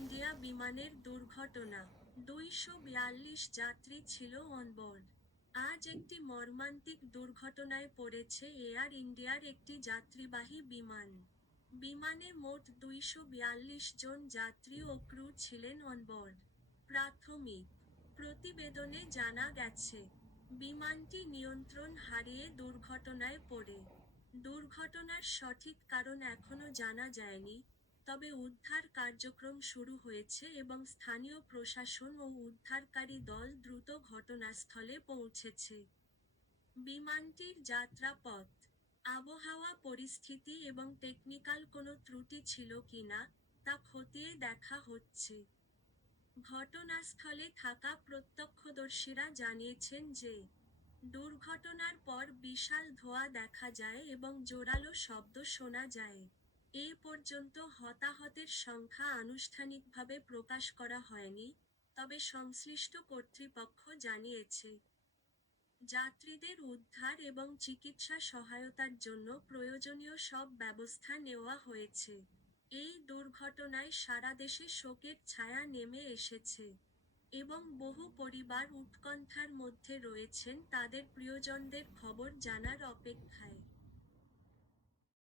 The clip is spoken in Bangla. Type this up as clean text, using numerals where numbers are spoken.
ইন্ডিয়া বিমানের দুর্ঘটনা। ২৪২ যাত্রী ছিল অনবোর্ড। আজ একটি মর্মান্তিক দুর্ঘটনায় পড়েছে এয়ার ইন্ডিয়ার একটি যাত্রীবাহী বিমান। বিমানে মোট ২৪২ জন যাত্রী ও ক্রু ছিলেন অনবোর্ড। প্রাথমিক প্রতিবেদনে জানা গেছে, বিমানটি নিয়ন্ত্রণ হারিয়ে দুর্ঘটনায় পড়ে। দুর্ঘটনার সঠিক কারণ এখনও জানা যায়নি, তবে উদ্ধার কার্যক্রম শুরু হয়েছে এবং স্থানীয় প্রশাসন ও উদ্ধারকারী দল দ্রুত ঘটনাস্থলে পৌঁছেছে। বিমানটির যাত্রাপথ, আবহাওয়া পরিস্থিতি এবং টেকনিক্যাল কোনো ত্রুটি ছিল কিনা, তা খতিয়ে দেখা হচ্ছে। ঘটনাস্থলে থাকা প্রত্যক্ষদর্শীরা জানিয়েছেন যে, দুর্ঘটনার পর বিশাল ধোঁয়া দেখা যায় এবং জোরালো শব্দ শোনা যায়। এ পর্যন্ত হতাহতের সংখ্যা আনুষ্ঠানিকভাবে প্রকাশ করা হয়নি, তবে সংশ্লিষ্ট কর্তৃপক্ষ জানিয়েছে, যাত্রীদের উদ্ধার এবং চিকিৎসা সহায়তার জন্য প্রয়োজনীয় সব ব্যবস্থা নেওয়া হয়েছে। এই দুর্ঘটনায় সারা দেশে শোকের ছায়া নেমে এসেছে এবং বহু পরিবার উৎকণ্ঠার মধ্যে রয়েছেন তাদের প্রিয়জনদের খবর জানার অপেক্ষায়।